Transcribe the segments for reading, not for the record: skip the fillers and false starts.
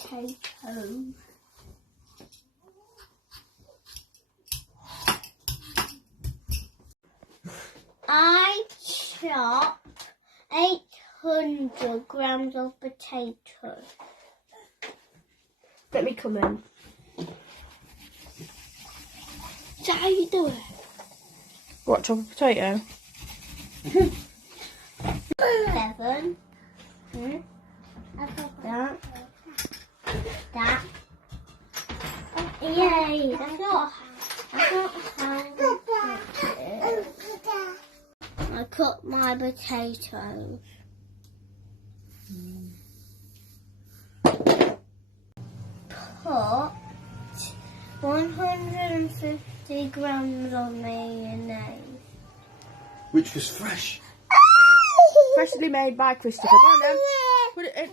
potatoes. I chop 800 grams of potatoes. Let me come in. Is that how you do it? What, chop a potato? 7. That. Yay! That's not how I cut my potatoes. Put 150 grams of mayonnaise. Which was fresh. Freshly made by Christopher. Go on then. Put it in.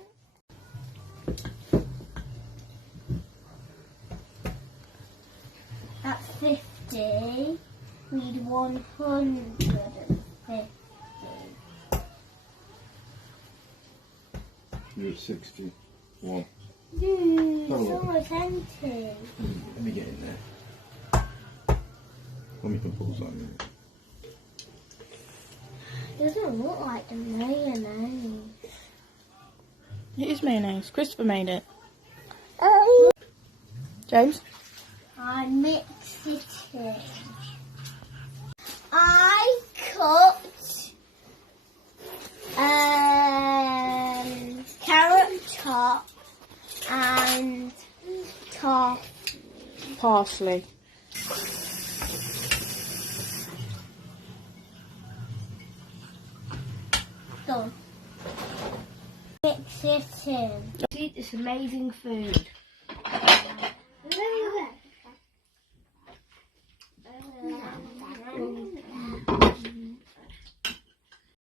At 50, we need 150. You're at 61. It's Oh. almost empty. Let me get in there. Let me put something in. Doesn't look like the mayonnaise. It is mayonnaise. Christopher made it. James? I mix it in. I cut carrot top and Parsley. done. Mix it in. Eat this amazing food.